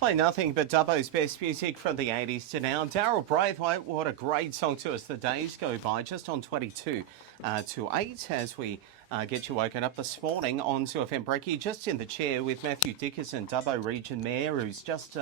Play nothing but Dubbo's best music from the 80s to now. Daryl Braithwaite, what a great song to us. The days go by just on 22 to 8 as we get you woken up this morning on 2FM Breaky. Just in the chair with Matthew Dickerson, Dubbo Region Mayor, who's just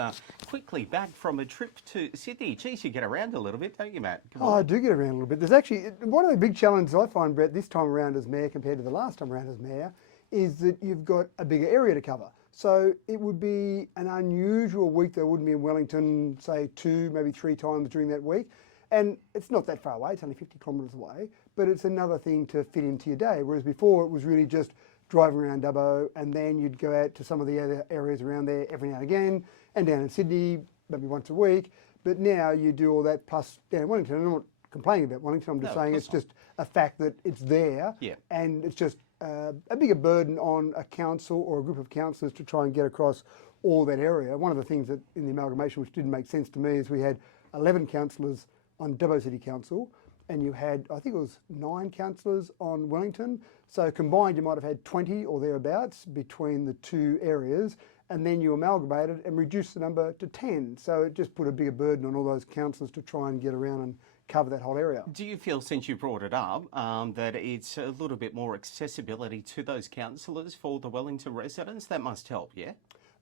quickly back from a trip to Sydney. Geez, you get around a little bit, don't you, Matt? Oh, I do get around a little bit. There's actually, one of the big challenges I find, Brett, this time around as Mayor compared to the last time around as Mayor, is that you've got a bigger area to cover. So it would be an unusual week that I wouldn't be in Wellington, say 2, maybe 3 times during that week. And it's not that far away, it's only 50 kilometres away, but it's another thing to fit into your day. Whereas before it was really just driving around Dubbo and then you'd go out to some of the other areas around there every now and again, and down in Sydney maybe once a week. But now you do all that plus down in Wellington. I'm not complaining about Wellington, I'm just saying it's just a fact that it's there, and it's just a bigger burden on a council or a group of councillors to try and get across all that area. One of the things that in the amalgamation which didn't make sense to me is we had 11 councillors on Dubbo City Council and you had, I think it was 9 councillors on Wellington. So combined you might have had 20 or thereabouts between the two areas, and then you amalgamated and reduced the number to 10. So it just put a bigger burden on all those councillors to try and get around and cover that whole area. Do you feel, since you brought it up, that it's a little bit more accessibility to those councillors for the Wellington residents? That must help, yeah?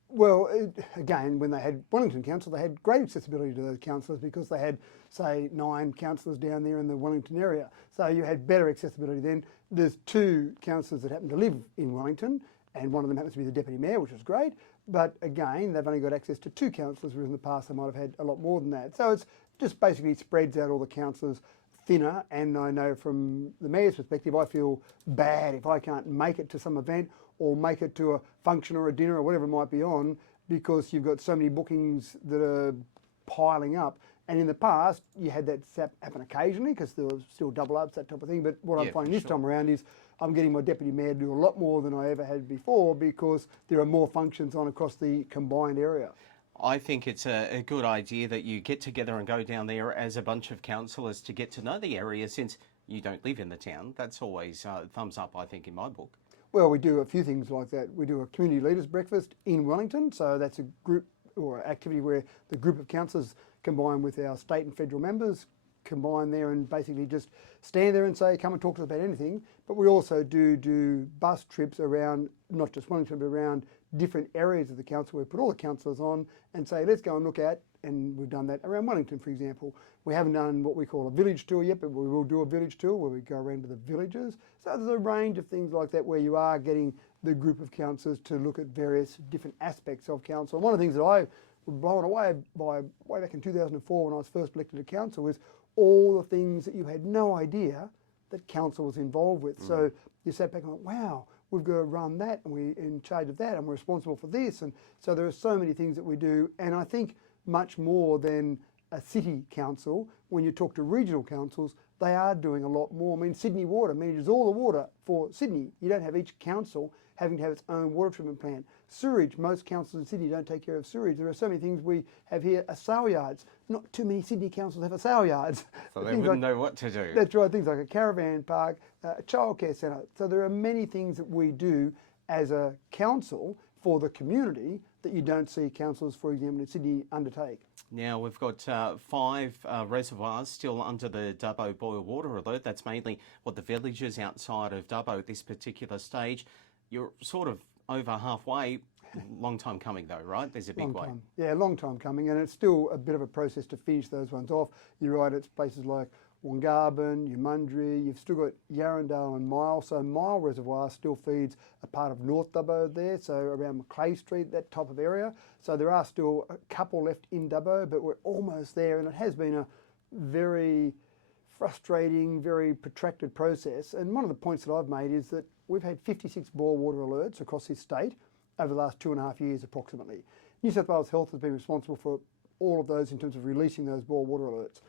Well, again, when they had Wellington Council, they had great accessibility to those councillors because they had, say, 9 councillors down there in the Wellington area. So you had better accessibility then. There's 2 councillors that happen to live in Wellington, and one of them happens to be the Deputy Mayor, which is great. But again, they've only got access to 2 councillors, whereas in the past they might have had a lot more than that. So it's just basically spreads out all the councillors thinner, and I know from the Mayor's perspective, I feel bad if I can't make it to some event or make it to a function or a dinner or whatever it might be on, because you've got so many bookings that are piling up. And in the past, you had that happen occasionally because there was still double ups, that type of thing. But what I'm finding this time around is I'm getting my Deputy Mayor to do a lot more than I ever had before because there are more functions on across the combined area. I think it's a good idea that you get together and go down there as a bunch of councillors to get to know the area, since you don't live in the town. That's always thumbs up, I think, in my book. Well, we do a few things like that. We do a community leaders breakfast in Wellington, so that's a group or activity where the group of councillors combine with our state and federal members, combine there and basically just stand there and say, come and talk to us about anything. But we also do bus trips around, not just Wellington, but around different areas of the council. We put all the councillors on and say, let's go and look at, and we've done that around Wellington, for example. We haven't done what we call a village tour yet, but we will do a village tour where we go around to the villages. So there's a range of things like that where you are getting the group of councillors to look at various different aspects of council. One of the things that I was blown away by way back in 2004 when I was first elected to council was all the things that you had no idea that council was involved with. So you sat back and went, wow, we've got to run that, and we're in charge of that, and we're responsible for this. And so there are so many things that we do, and I think much more than a city council, when you talk to regional councils, they are doing a lot more. I mean, Sydney Water manages all the water for Sydney. You don't have each council having to have its own water treatment plant. Sewerage, most councils in Sydney don't take care of sewerage. There are so many things we have here, sale yards. Not too many Sydney councils have sale yards. So they wouldn't know what to do. That's right, things like a caravan park, a childcare centre. So there are many things that we do as a council for the community that you don't see councils, for example, in Sydney undertake. Now, we've got 5 reservoirs still under the Dubbo boil water alert. That's mainly what the villages outside of Dubbo at this particular stage. You're sort of over halfway. Long time coming though, right? There's a big way. Yeah, long time coming, and it's still a bit of a process to finish those ones off. You're right, it's places like Wongarbin, Umundri, you've still got Yarrandale and Mile. So Mile Reservoir still feeds a part of North Dubbo there, so around Macleay Street, that type of area. So there are still a couple left in Dubbo, but we're almost there, and it has been a very frustrating, very protracted process. And one of the points that I've made is that we've had 56 boil water alerts across this state over the last 2.5 years approximately. New South Wales Health has been responsible for all of those in terms of releasing those boil water alerts.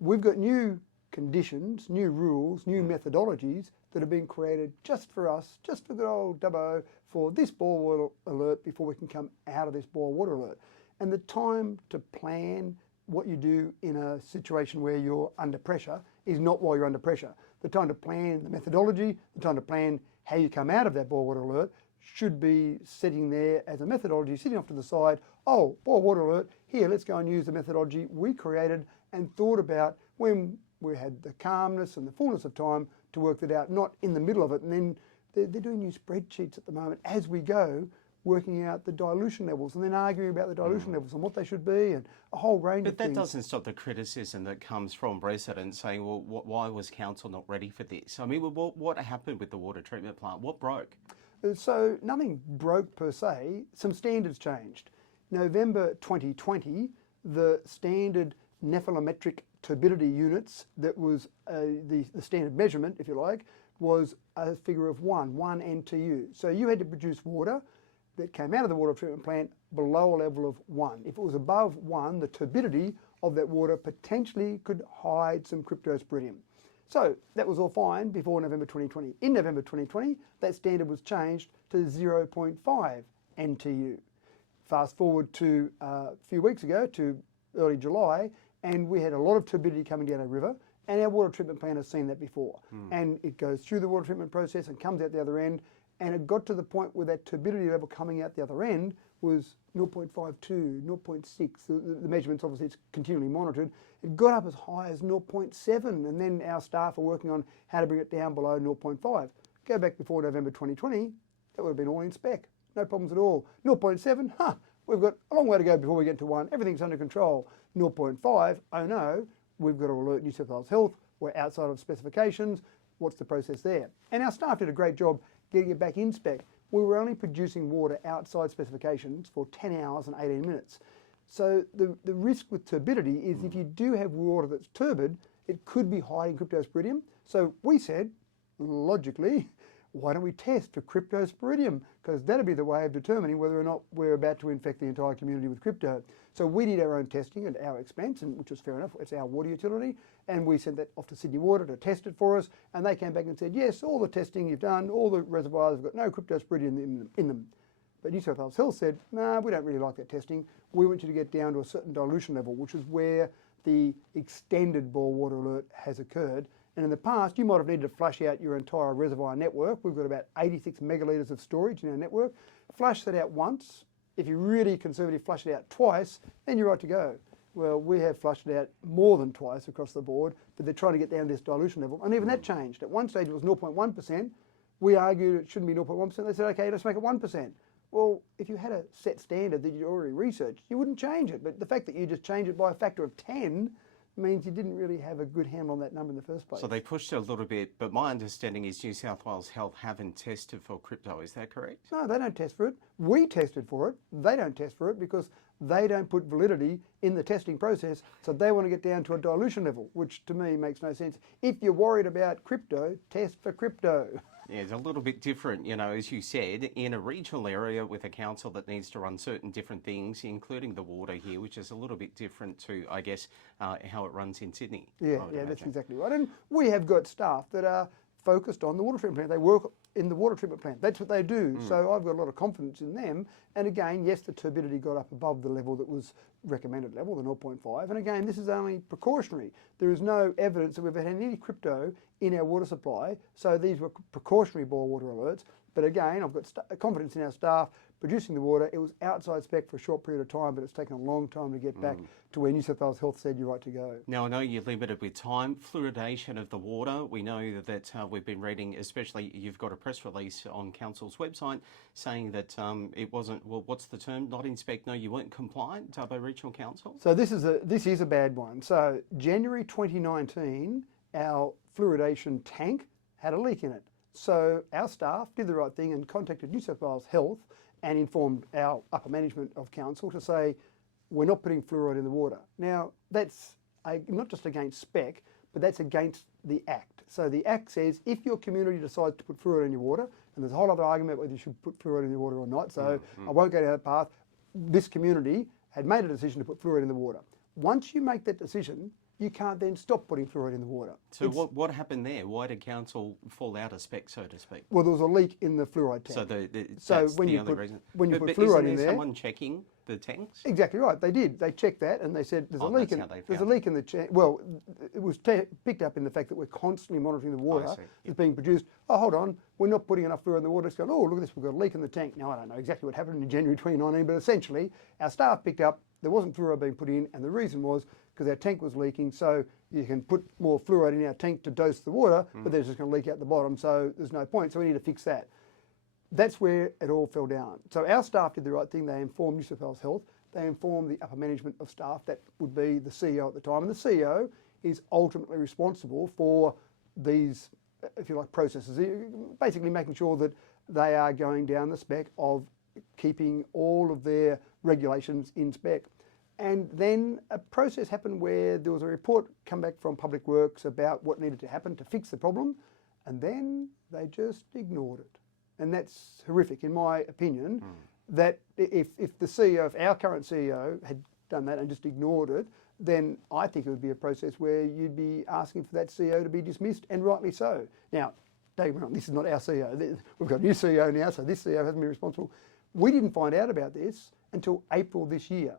We've got new conditions, new rules, new methodologies that have been created just for us, just for good old Dubbo, for this boil water alert before we can come out of this boil water alert. And the time to plan what you do in a situation where you're under pressure is not while you're under pressure. The time to plan the methodology, the time to plan how you come out of that boil water alert should be sitting there as a methodology, sitting off to the side oh, boil water alert, here, let's go and use the methodology we created and thought about when we had the calmness and the fullness of time to work that out, not in the middle of it. And then they're doing new spreadsheets at the moment as we go, working out the dilution levels and then arguing about the dilution levels and what they should be and a whole range of things. But that doesn't stop the criticism that comes from residents saying, well, why was council not ready for this? I mean, what happened with the water treatment plant? What broke? So nothing broke per se, some standards changed. November 2020, the standard nephelometric turbidity units, that was the standard measurement, if you like, was a figure of 1 NTU. So you had to produce water that came out of the water treatment plant below a level of 1. If it was above 1, the turbidity of that water potentially could hide some cryptosporidium. So that was all fine before November 2020. In November 2020, that standard was changed to 0.5 NTU. Fast forward to a few weeks ago, to early July, and we had a lot of turbidity coming down a river, and our water treatment plant has seen that before. And it goes through the water treatment process and comes out the other end, and it got to the point where that turbidity level coming out the other end was 0.52, 0.6. The measurements, obviously, it's continually monitored. It got up as high as 0.7, and then our staff are working on how to bring it down below 0.5. Go back before November 2020, that would have been all in spec. No problems at all. 0.7, we've got a long way to go before we get to 1. Everything's under control. 0.5, oh no, we've got to alert New South Wales Health. We're outside of specifications. What's the process there? And our staff did a great job getting it back in spec. We were only producing water outside specifications for 10 hours and 18 minutes. So the risk with turbidity is if you do have water that's turbid, it could be hiding cryptosporidium. So we said, logically, why don't we test for cryptosporidium? Because that'd be the way of determining whether or not we're about to infect the entire community with crypto. So we did our own testing at our expense, and which was fair enough. It's our water utility, and we sent that off to Sydney Water to test it for us, and they came back and said, yes, all the testing you've done, all the reservoirs have got no cryptosporidium in them. But New South Wales Health said, no, we don't really like that testing. We want you to get down to a certain dilution level, which is where the extended boil water alert has occurred. And in the past, you might have needed to flush out your entire reservoir network. We've got about 86 megalitres of storage in our network. Flush that out once. If you're really conservative, flush it out twice, then you're right to go. Well, we have flushed it out more than twice across the board, but they're trying to get down this dilution level. And even that changed. At one stage, it was 0.1%. We argued it shouldn't be 0.1%. They said, okay, let's make it 1%. Well, if you had a set standard that you'd already researched, you wouldn't change it. But the fact that you just change it by a factor of 10 means you didn't really have a good handle on that number in the first place. So they pushed it a little bit, but my understanding is New South Wales Health haven't tested for crypto. Is that correct? No, they don't test for it. We tested for it. They don't test for it because they don't put validity in the testing process, so they want to get down to a dilution level, which to me makes no sense. If you're worried about crypto, test for crypto. Yeah, it's a little bit different, you know, as you said, in a regional area with a council that needs to run certain different things, including the water here, which is a little bit different to, I guess, how it runs in Sydney. Yeah, that's exactly right. And we have got staff that are focused on the water treatment plant. They work in the water treatment plant. That's what they do. So I've got a lot of confidence in them. And again, yes, the turbidity got up above the level that was recommended level, the 0.5. And again, this is only precautionary. There is no evidence that we've had any crypto in our water supply. So these were precautionary boil water alerts. But again, I've got confidence in our staff producing the water. It was outside spec for a short period of time, but it's taken a long time to get back to where New South Wales Health said you're right to go. Now, I know you're limited with time. Fluoridation of the water. We know that we've been reading, especially you've got a press release on Council's website saying that it wasn't, well, what's the term? Not in spec, no, you weren't compliant, Dubbo Regional Council? So this is a bad one. So January 2019, our fluoridation tank had a leak in it. So our staff did the right thing and contacted New South Wales Health and informed our upper management of council to say, we're not putting fluoride in the water. Now, that's not just against spec, but that's against the Act. So the Act says if your community decides to put fluoride in your water, and there's a whole other argument whether you should put fluoride in your water or not, so I won't go down that path. This community had made a decision to put fluoride in the water. Once you make that decision, you can't then stop putting fluoride in the water. So what happened there? Why did council fall out of spec, so to speak? Well, there was a leak in the fluoride tank. So So when the you only put reason. fluoride isn't in there there, someone checking the tanks? exactly right. They did. They checked that and they said there's a leak. There's a leak in the tank. Well, it was picked up in the fact that we're constantly monitoring the water that's being produced. Oh, hold on, we're not putting enough fluoride in the water. It's going, oh, look at this, we've got a leak in the tank. Now I don't know exactly what happened in January 2019, but essentially our staff picked up there wasn't fluoride being put in, and the reason was because our tank was leaking. So you can put more fluoride in our tank to dose the water, but they're just going to leak out the bottom. So there's no point. So we need to fix that. That's where it all fell down. So our staff did the right thing. They informed New South Wales Health. They informed the upper management of staff. That would be the CEO at the time. And the CEO is ultimately responsible for these, if you like, processes. Basically making sure that they are going down the spec of keeping all of their regulations in spec. And then a process happened where there was a report come back from Public Works about what needed to happen to fix the problem. And then they just ignored it. And that's horrific, in my opinion, that if the CEO, if our current CEO had done that and just ignored it, then I think it would be a process where you'd be asking for that CEO to be dismissed, and rightly so. Now, don't get me wrong, this is not our CEO. We've got a new CEO now, so this CEO hasn't been responsible. We didn't find out about this until April this year.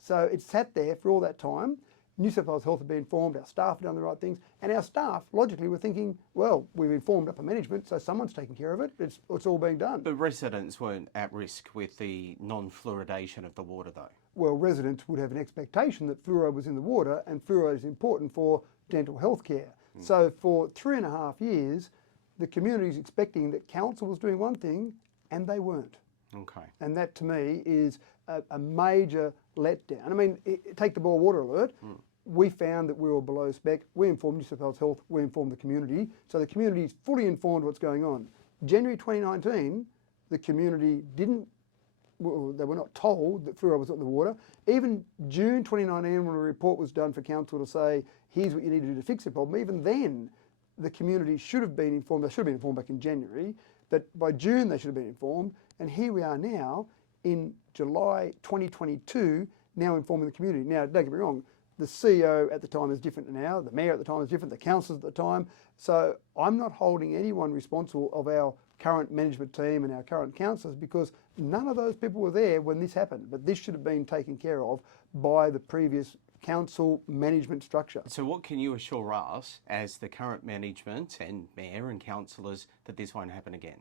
So it sat there for all that time. New South Wales Health had been informed, our staff had done the right things, and our staff, logically, were thinking, well, we've informed upper management, so someone's taking care of it, it's all being done. But residents weren't at risk with the non-fluoridation of the water, though. Well, residents would have an expectation that fluoride was in the water, and fluoride is important for dental health care. So for 3.5 years, the community is expecting that council was doing one thing, and they weren't. Okay. And that, to me, is a major letdown. I mean, take the boil water alert. We found that we were below spec. We informed New South Wales Health. We informed the community. So the community is fully informed what's going on. January 2019, the community didn't, well, they were not told that fluoride was not in the water. Even June 2019, when a report was done for council to say, here's what you need to do to fix the problem, even then, the community should have been informed. They should have been informed back in January, but by June they should have been informed. And here we are now in July 2022, now informing the community. Now, don't get me wrong, the CEO at the time is different now, the mayor at the time is different, the councillors at the time. So I'm not holding anyone responsible of our current management team and our current councillors, because none of those people were there when this happened. But this should have been taken care of by the previous council management structure. So what can you assure us as the current management and mayor and councillors that this won't happen again?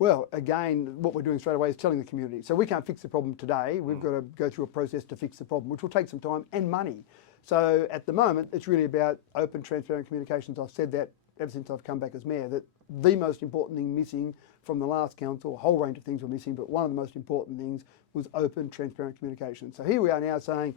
Well, again, what we're doing straight away is telling the community. So we can't fix the problem today. We've got to go through a process to fix the problem, which will take some time and money. So at the moment, it's really about open, transparent communications. I've said that ever since I've come back as mayor, that the most important thing missing from the last council, a whole range of things were missing, but one of the most important things was open, transparent communication. So here we are now saying,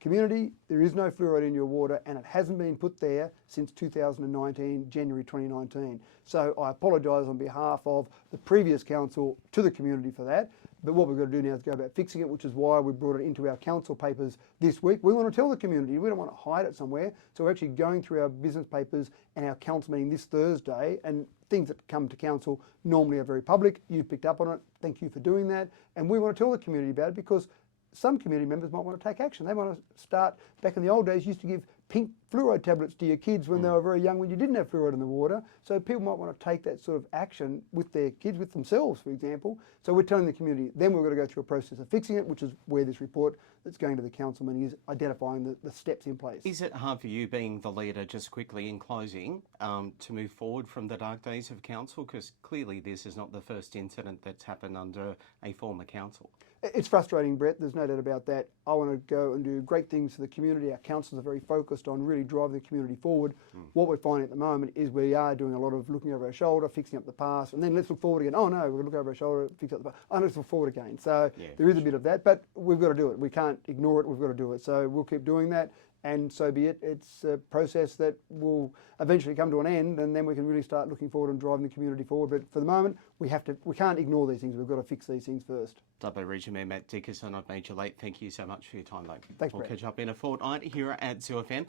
community, there is no fluoride in your water, and it hasn't been put there since 2019, January 2019. So I apologise on behalf of the previous council to the community for that. But what we've got to do now is go about fixing it, which is why we brought it into our council papers this week. We want to tell the community, we don't want to hide it somewhere. So we're actually going through our business papers and our council meeting this Thursday, and things that come to council normally are very public. You've picked up on it. Thank you for doing that. And we want to tell the community about it, because some community members might want to take action. They want to start, back in the old days, you used to give pink fluoride tablets to your kids when they were very young, when you didn't have fluoride in the water. So people might want to take that sort of action with their kids, with themselves, for example. So we're telling the community, then we're going to go through a process of fixing it, which is where this report that's going to the council meeting is identifying the steps in place. Is it hard for you, being the leader, just quickly in closing, to move forward from the dark days of council? Because clearly this is not the first incident that's happened under a former council. It's frustrating, Brett, there's no doubt about that. I want to go and do great things for the community. Our councillors are very focused on really driving the community forward. What we're finding at the moment is we are doing a lot of looking over our shoulder, fixing up the past, and then let's look forward again. Oh no, we're going to look over our shoulder, fix up the past. Oh, let's look forward again. So there is a bit of that, but we've got to do it. We can't ignore it, we've got to do it. So we'll keep doing that, and so be it. It's a process that will eventually come to an end, and then we can really start looking forward and driving the community forward. But for the moment, we can't ignore these things. We've got to fix these things first. WA Region Mayor Matt Dickerson, I've made you late. Thank you so much for your time, mate. Thanks, We'll Brett. catch up in a fortnight here at Zoo FM.